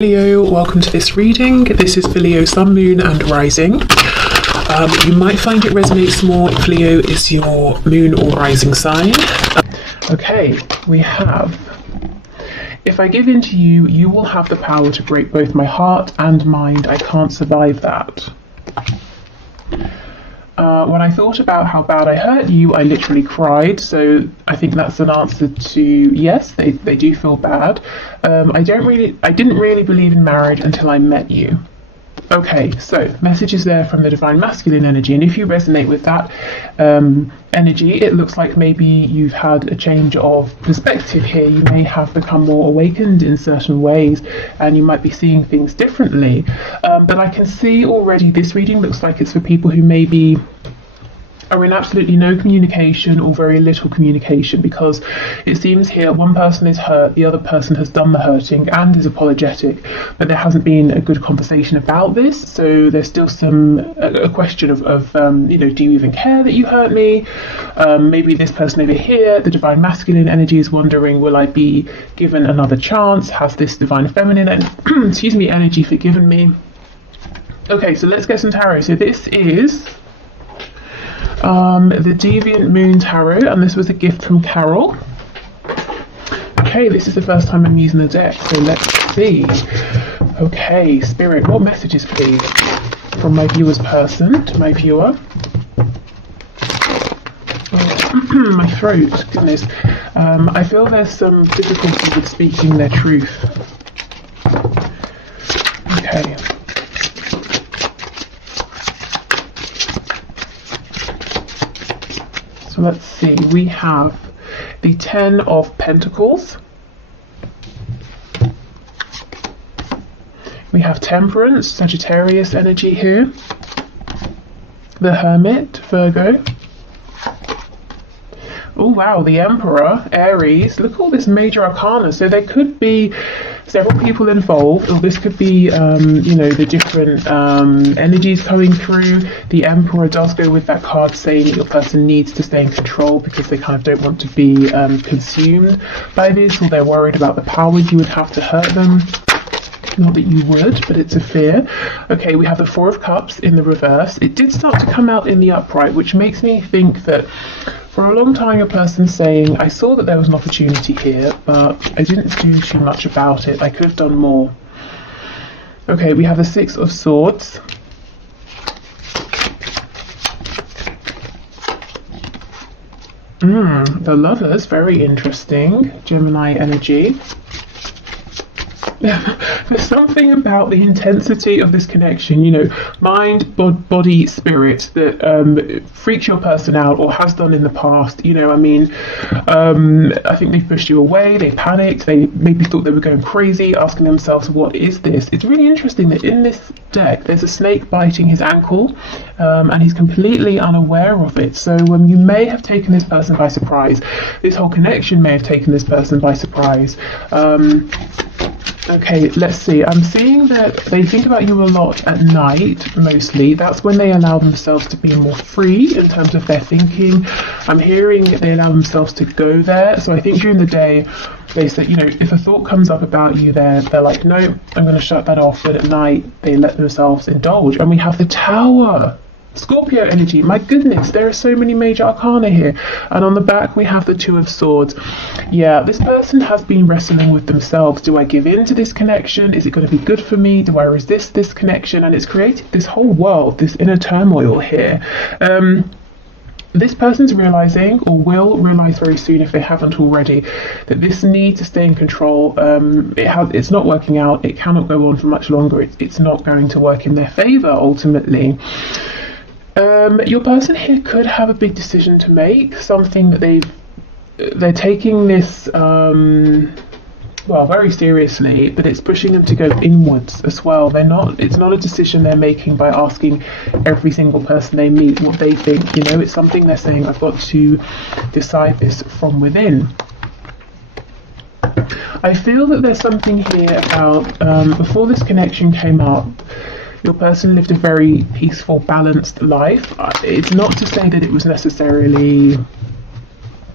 Leo, welcome to this reading. This is for Leo, Sun, Moon and Rising. You might find it resonates more if Leo is your moon or rising sign. Okay, we have, if I give in to you, you will have the power to break both my heart and mind. I can't survive that. When I thought about how bad I hurt you, I literally cried. So I think that's an answer to yes, they do feel bad. I didn't really believe in marriage until I met you. Okay, so messages there from the divine masculine energy, and if you resonate with that energy, it looks like maybe you've had a change of perspective here. You may have become more awakened in certain ways, and you might be seeing things differently. But I can see already this reading looks like it's for people who maybe are in absolutely no communication or very little communication, because it seems here one person is hurt, the other person has done the hurting and is apologetic, but there hasn't been a good conversation about this. So there's still a question of do you even care that you hurt me? Maybe this person over here, the divine masculine energy, is wondering, will I be given another chance? Has this divine feminine energy forgiven me? Okay, so let's get some tarot. So this is the Deviant Moon Tarot, and this was a gift from Carol. Okay, this is the first time I'm using the deck, so let's see. Okay, Spirit, what messages please from my viewer's person to my viewer? Oh, my throat, goodness. I feel there's some difficulty with speaking their truth. Okay. Let's see, we have the Ten of Pentacles, we have Temperance, Sagittarius energy here, the Hermit, Virgo. Oh wow, the Emperor, Aries. Look at all this major arcana. So there could be several people involved, or this could be the different energies coming through. The Emperor does go with that card saying that your person needs to stay in control because they kind of don't want to be consumed by this, or they're worried about the power you would have to hurt them. Not that you would, but it's a fear. Okay, we have the Four of Cups in the reverse. It did start to come out in the upright, which makes me think that for a long time, a person saying, I saw that there was an opportunity here, but I didn't do too much about it. I could have done more. Okay, we have the Six of Swords. The Lovers, very interesting. Gemini energy. There's something about the intensity of this connection, mind, body, spirit, that freaks your person out or has done in the past. I think they've pushed you away, they panicked, they maybe thought they were going crazy, asking themselves, what is this? It's really interesting that in this deck there's a snake biting his ankle, and he's completely unaware of it. So you may have taken this person by surprise. This whole connection may have taken this person by surprise. Okay, let's see. I'm seeing that they think about you a lot at night, mostly. That's when they allow themselves to be more free in terms of their thinking. I'm hearing that they allow themselves to go there. So I think during the day, they say, if a thought comes up about you, they're like, no, I'm going to shut that off. But at night, they let themselves indulge. And we have the Tower. Scorpio energy, my goodness, there are so many major arcana here. And on the back we have the Two of Swords. Yeah, this person has been wrestling with themselves. Do I give in to this connection? Is it going to be good for me? Do I resist this connection? And it's created this whole world, this inner turmoil here. This person's realizing, or will realize very soon if they haven't already, that this need to stay in control, it's not working out. It cannot go on for much longer. It's not going to work in their favor ultimately. Your person here could have a big decision to make, something that they're taking this very seriously, but it's pushing them to go inwards as well. It's not a decision they're making by asking every single person they meet what they think. It's something they're saying, I've got to decide this from within. I feel that there's something here about before this connection came up, your person lived a very peaceful, balanced life. It's not to say that it was necessarily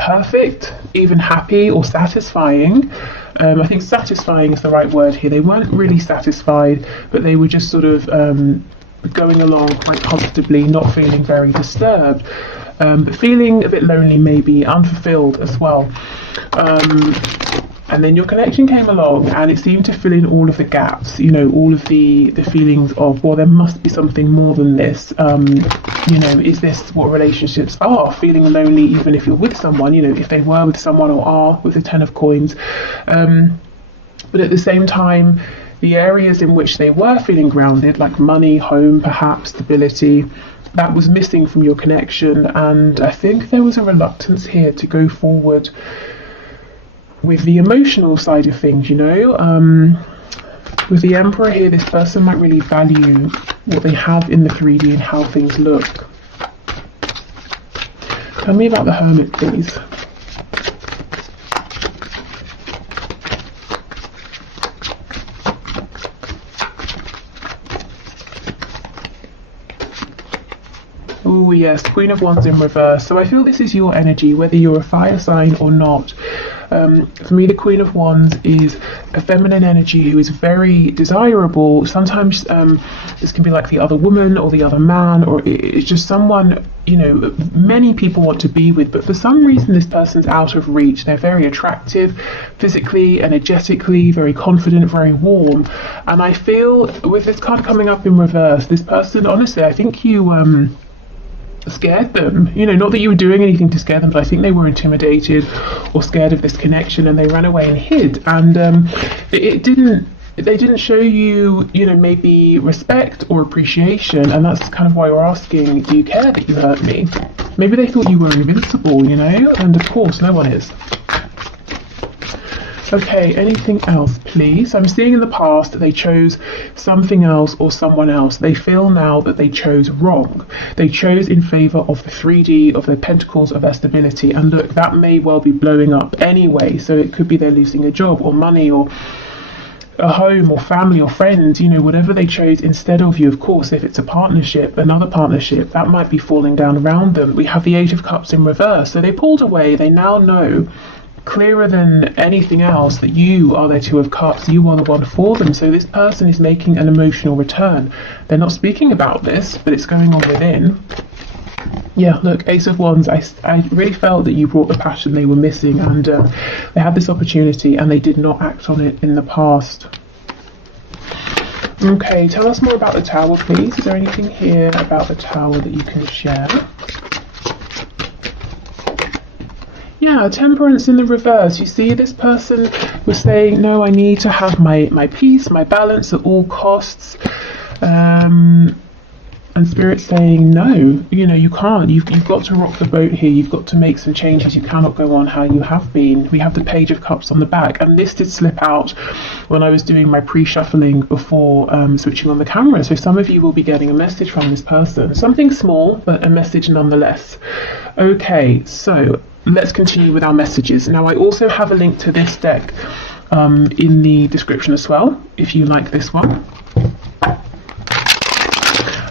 perfect, even happy or satisfying. I think satisfying is the right word here. They weren't really satisfied, but they were just sort of going along quite comfortably, not feeling very disturbed, but feeling a bit lonely, maybe unfulfilled as well. And then your connection came along and it seemed to fill in all of the gaps, you know, all of the feelings of, well, there must be something more than this. You know, is this what relationships are? Feeling lonely even if you're with someone, you know, if they were with someone or are with the 10 of coins. But at the same time, the areas in which they were feeling grounded, like money, home, perhaps, stability, that was missing from your connection. And I think there was a reluctance here to go forward with the emotional side of things, you know. With the Emperor here, this person might really value what they have in the 3D and how things look. Tell me about the Hermit, please. Oh yes, Queen of Wands in reverse. So I feel this is your energy, whether you're a fire sign or not. For me, the Queen of Wands is a feminine energy who is very desirable. Sometimes this can be like the other woman or the other man, or it's just someone, you know, many people want to be with, but for some reason this person's out of reach. They're very attractive, physically, energetically, very confident, very warm. And I feel with this card coming up in reverse, this person, honestly, I think you scared them, you know, not that you were doing anything to scare them, but I think they were intimidated or scared of this connection and they ran away and hid. And they didn't show you, you know, maybe respect or appreciation, and that's kind of why we're asking, do you care that you hurt me? Maybe they thought you were invincible, you know, and of course no one is. Okay, anything else, please? I'm seeing in the past that they chose something else or someone else. They feel now that they chose wrong. They chose in favour of the 3D, of their pentacles, of their stability. And look, that may well be blowing up anyway. So it could be they're losing a job or money or a home or family or friends, you know, whatever they chose instead of you. Of course, if it's a partnership, another partnership, that might be falling down around them. We have the 8 of Cups in reverse. So they pulled away. They now know, clearer than anything else, that you are their 2 of Cups, you are the one for them. So this person is making an emotional return. They're not speaking about this, but it's going on within. Yeah, look, Ace of Wands, I really felt that you brought the passion they were missing, and they had this opportunity and they did not act on it in the past. Okay, tell us more about the Tower, please. Is there anything here about the Tower that you can share? Yeah, Temperance in the reverse. You see, this person was saying, no, I need to have my peace, my balance at all costs. And Spirit's saying, no, you know, you can't. You've got to rock the boat here. You've got to make some changes. You cannot go on how you have been. We have the Page of Cups on the back. And this did slip out when I was doing my pre-shuffling before switching on the camera. So some of you will be getting a message from this person. Something small, but a message nonetheless. Okay, so let's continue with our messages. Now, I also have a link to this deck in the description as well, if you like this one.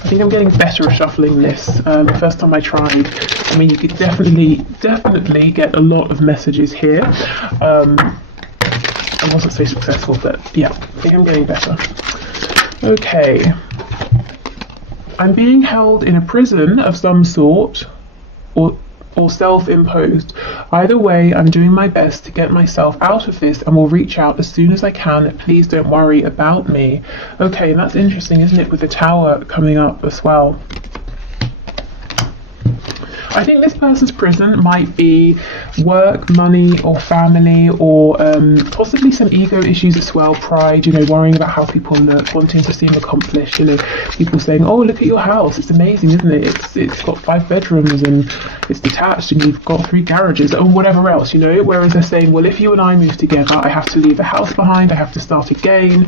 I think I'm getting better at shuffling this. The first time I tried, I mean, you could definitely get a lot of messages here. I wasn't so successful, but yeah, I think I'm getting better. Okay. I'm being held in a prison of some sort, or self-imposed. Either way, I'm doing my best to get myself out of this and will reach out as soon as I can. Please don't worry about me. Okay, and that's interesting, isn't it, with the Tower coming up as well. I think this person's prison might be work, money, or family, or possibly some ego issues as well, pride, you know, worrying about how people look, wanting to seem accomplished, you know, people saying, oh, look at your house, it's amazing, isn't it? It's got 5 bedrooms and it's detached and you've got 3 garages, or whatever else, you know, whereas they're saying, well, if you and I move together, I have to leave the house behind, I have to start again.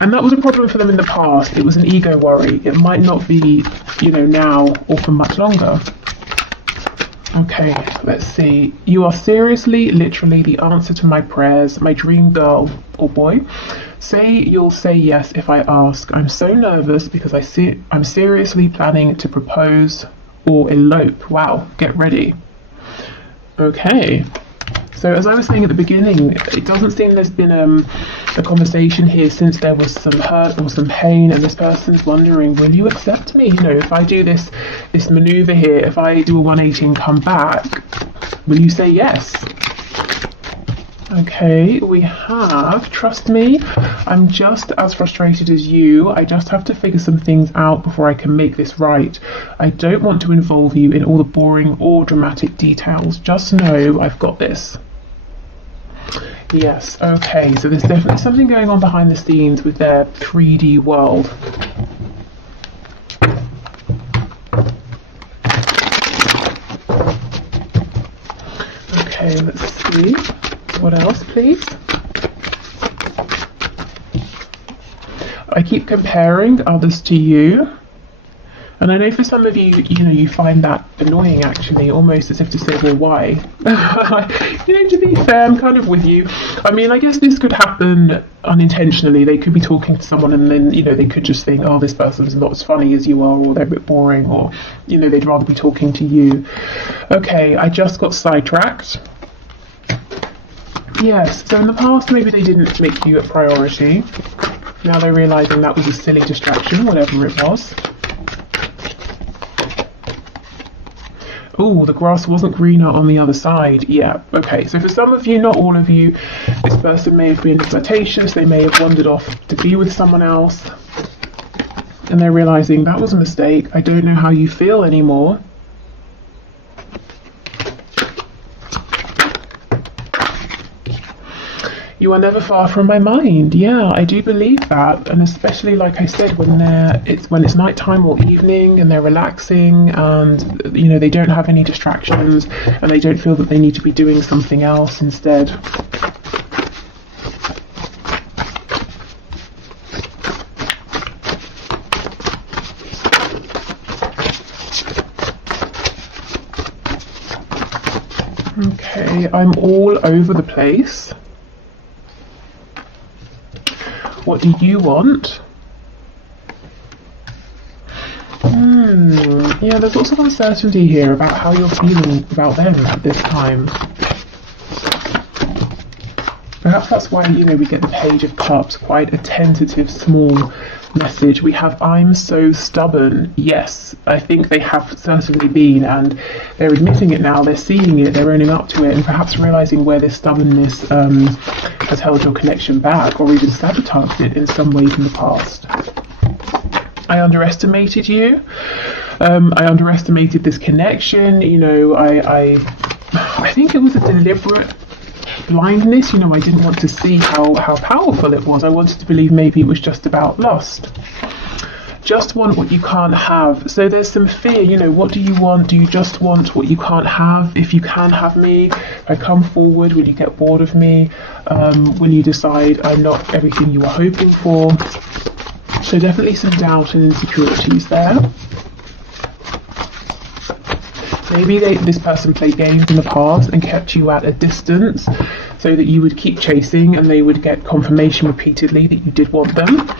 And that was a problem for them in the past. It was an ego worry. It might not be, you know, now or for much longer. Okay, let's see. You are seriously, literally the answer to my prayers, my dream girl or boy. Say you'll say yes if I ask. I'm so nervous because I'm seriously planning to propose or elope. Wow, get ready. Okay. So as I was saying at the beginning, it doesn't seem there's been a conversation here since there was some hurt or some pain, and this person's wondering, will you accept me? You know, if I do this maneuver here, if I do a 180 and come back, will you say yes? Okay, we have, trust me, I'm just as frustrated as you. I just have to figure some things out before I can make this right. I don't want to involve you in all the boring or dramatic details. Just know I've got this. Yes, okay, so there's definitely something going on behind the scenes with their 3D world. Okay, let's see. What else, please? I keep comparing others to you. And I know for some of you, you find that annoying, actually, almost as if to say, well, why? To be fair, I'm kind of with you. I mean, I guess this could happen unintentionally. They could be talking to someone and then, they could just think, oh, this person's not as funny as you are, or they're a bit boring, or, they'd rather be talking to you. Okay, I just got sidetracked. Yes, so in the past, maybe they didn't make you a priority. Now they're realising that was a silly distraction, whatever it was. Oh, the grass wasn't greener on the other side. Yeah, okay. So for some of you, not all of you, this person may have been flirtatious. They may have wandered off to be with someone else. And they're realising that was a mistake. I don't know how you feel anymore. You are never far from my mind. Yeah, I do believe that, and especially like I said, when it's nighttime or evening and they're relaxing, and they don't have any distractions, and they don't feel that they need to be doing something else instead. Okay, I'm all over the place. What do you want? Yeah, there's lots of uncertainty here about how you're feeling about them at this time. Perhaps that's why, we get the Page of Cups, quite a tentative, small message. We have, I'm so stubborn. Yes, I think they have certainly been, and they're admitting it now, they're seeing it, they're owning up to it, and perhaps realising where this stubbornness has held your connection back, or even sabotaged it in some ways in the past. I underestimated you. I underestimated this connection. I think it was a deliberate blindness. I didn't want to see how powerful it was. I wanted to believe maybe it was just about lust. Just want what you can't have. So there's some fear, what do you want? Do you just want what you can't have? If you can have me, if I come forward, will you get bored of me? Will you decide I'm not everything you were hoping for? So definitely some doubt and insecurities there. Maybe this person played games in the past and kept you at a distance so that you would keep chasing and they would get confirmation repeatedly that you did want them.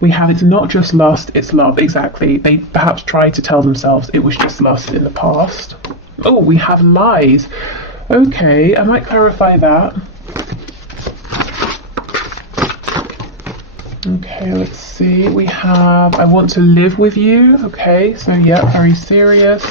We have, it's not just lust, it's love. Exactly. They perhaps tried to tell themselves it was just lust in the past. Oh, we have lies. Okay, I might clarify that. Okay, let's see. We have, I want to live with you. Okay, so yeah, very serious.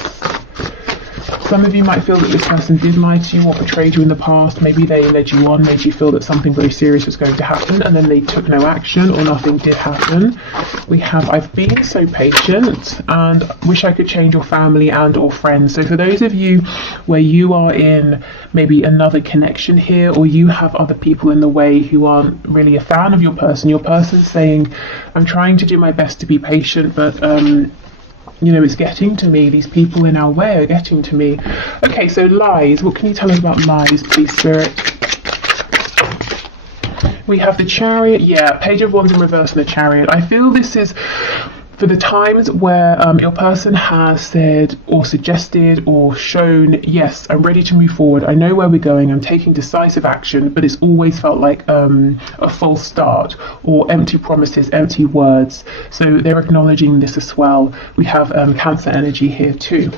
Some of you might feel that this person did lie to you or betrayed you in the past. Maybe they led you on, made you feel that something very serious was going to happen, and then they took no action or nothing did happen. We have, I've been so patient and wish I could change your family and or friends. So for those of you where you are in maybe another connection here, or you have other people in the way who aren't really a fan of your person's saying, I'm trying to do my best to be patient, but it's getting to me. These people in our way are getting to me. Okay, so lies. What can you tell us about lies, please, Spirit? We have the Chariot. Yeah, Page of Wands in reverse and the Chariot. I feel this is for the times where your person has said or suggested or shown, yes, I'm ready to move forward. I know where we're going. I'm taking decisive action, but it's always felt like a false start or empty promises, empty words. So they're acknowledging this as well. We have Cancer energy here too.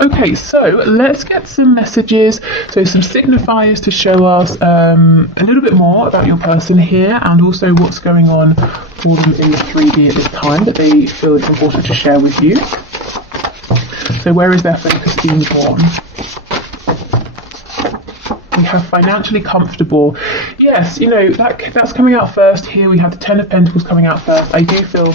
Okay, so let's get some messages, so some signifiers to show us a little bit more about your person here, and also what's going on for them in the 3D at this time that they feel it's important to share with you. So where is their focus being drawn? We have financially comfortable. Yes, you know, that's coming out first here. We have the Ten of Pentacles coming out first. I do feel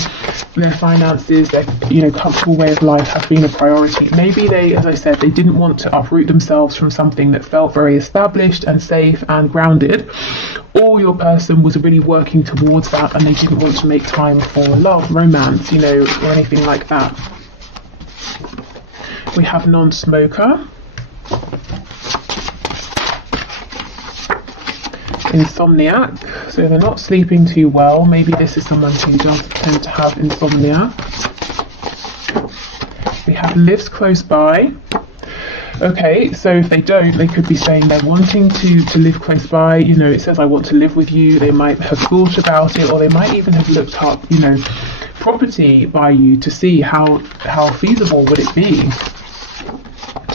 their finances, their, you know, comfortable way of life has been a priority. Maybe they, as I said, they didn't want to uproot themselves from something that felt very established and safe and grounded, or your person was really working towards that and they didn't want to make time for love, romance, you know, or anything like that. We have non-smoker. Insomniac, so they're not sleeping too well. Maybe this is someone who does tend to have insomnia. We have lives close by. Okay, so if they don't, they could be saying they're wanting to live close by. You know, it says I want to live with you. They might have thought about it, or they might even have looked up, you know, property by you to see how feasible would it be.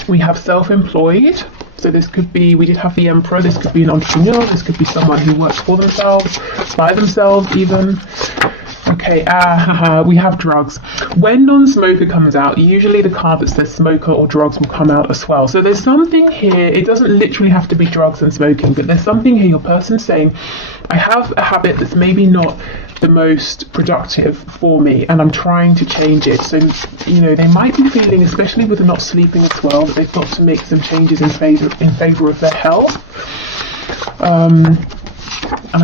We have self-employed. So this could be, we did have the Emperor, this could be an entrepreneur, this could be someone who works for themselves, by themselves even. Okay, we have drugs. When non-smoker comes out, usually the card that says smoker or drugs will come out as well. So there's something here, it doesn't literally have to be drugs and smoking, but there's something here, your person's saying, I have a habit that's maybe not the most productive for me and I'm trying to change it. So, you know, they might be feeling, especially with the not sleeping as well, that they've got to make some changes in favor of their health. And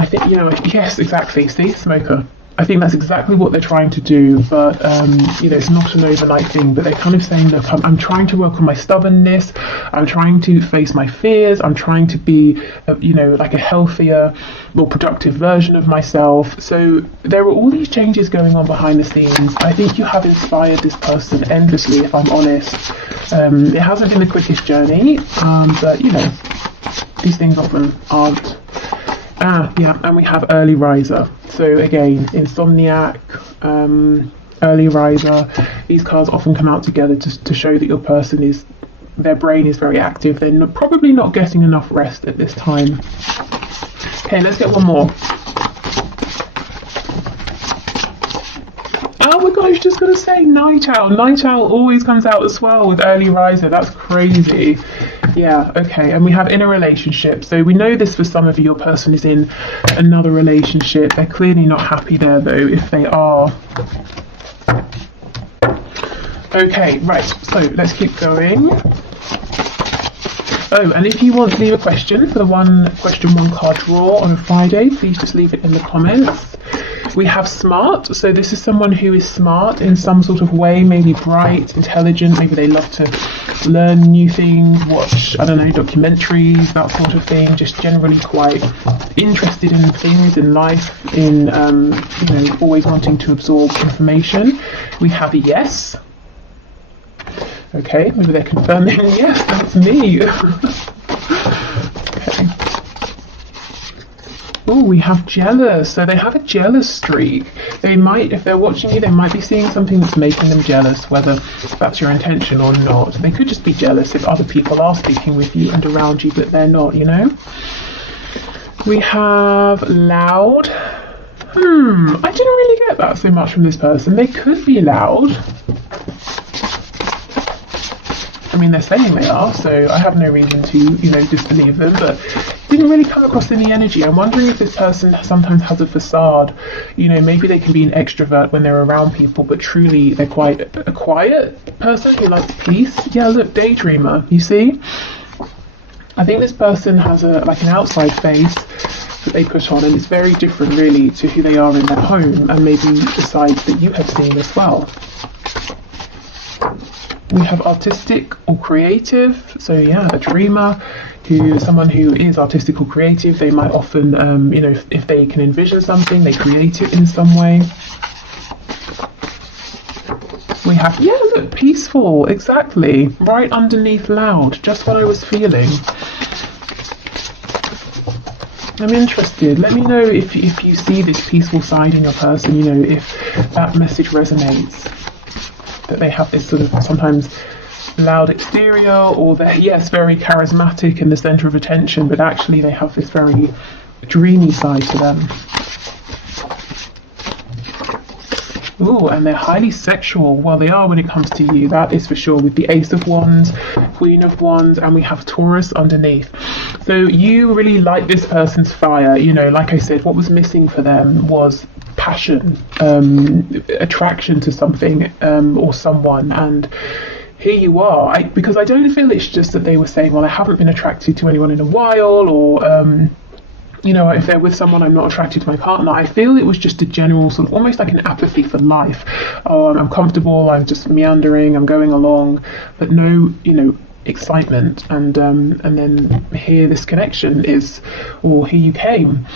I think, you know, yes, exactly, see, smoker. I think that's exactly what they're trying to do, but you know, it's not an overnight thing. But they're kind of saying, look, I'm trying to work on my stubbornness. I'm trying to face my fears. I'm trying to be, you know, like a healthier, more productive version of myself. So there are all these changes going on behind the scenes. I think you have inspired this person endlessly, if I'm honest. It hasn't been the quickest journey, but you know, these things often aren't. Yeah, and we have early riser. So again, insomniac, early riser. These cards often come out together to show that your person is, their brain is very active. They're probably not getting enough rest at this time. Okay, let's get one more. Oh my gosh, just gonna say night owl. Night owl always comes out as well with early riser. That's crazy. Yeah, okay, and we have in a relationship. So we know this for some of you, your person is in another relationship. They're clearly not happy there though, if they are. Okay, right, so let's keep going. Oh, and if you want to leave a question for the question one card draw on a Friday, please just leave it in the comments. We have smart, so this is someone who is smart in some sort of way, maybe bright, intelligent, maybe they love to learn new things, watch, I don't know, documentaries, that sort of thing, just generally quite interested in things, in life, in, you know, always wanting to absorb information. We have a yes. Okay, maybe they're confirming, yes, that's me. Okay. Oh, we have jealous. So they have a jealous streak. They might, if they're watching you, they might be seeing something that's making them jealous, whether that's your intention or not. They could just be jealous if other people are speaking with you and around you, but they're not, you know. We have loud. I didn't really get that so much from this person. They could be loud. I mean, they're saying they are, so I have no reason to, you know, disbelieve them, but didn't really come across in the energy. I'm wondering if this person sometimes has a facade. You know, maybe they can be an extrovert when they're around people, but truly they're quite a quiet person who likes peace. Yeah, look, daydreamer, you see? I think this person has like an outside face that they put on, and it's very different really to who they are in their home, and maybe the sides that you have seen as well. We have artistic or creative, so yeah, a dreamer, someone who is artistic or creative. They might often, you know, if they can envision something, they create it in some way. We have, yeah, look, peaceful, exactly, right underneath loud, just what I was feeling. I'm interested. Let me know if you see this peaceful side in your person, you know, if that message resonates. That they have this sort of sometimes loud exterior, or they're, yes, very charismatic and the center of attention, but actually they have this very dreamy side to them. Ooh, and they're highly sexual. Well, they are when it comes to you, that is for sure, with the Ace of Wands, Queen of Wands, and we have Taurus underneath. So you really like this person's fire. You know, like I said, what was missing for them was passion, attraction to something or someone, and here you are. Because I don't feel it's just that they were saying, well, I haven't been attracted to anyone in a while, or you know, if they're with someone, I'm not attracted to my partner. I feel it was just a general sort of almost like an apathy for life. Oh, I'm comfortable, I'm just meandering, I'm going along, but no, you know, excitement. And then here this connection is, or here you came.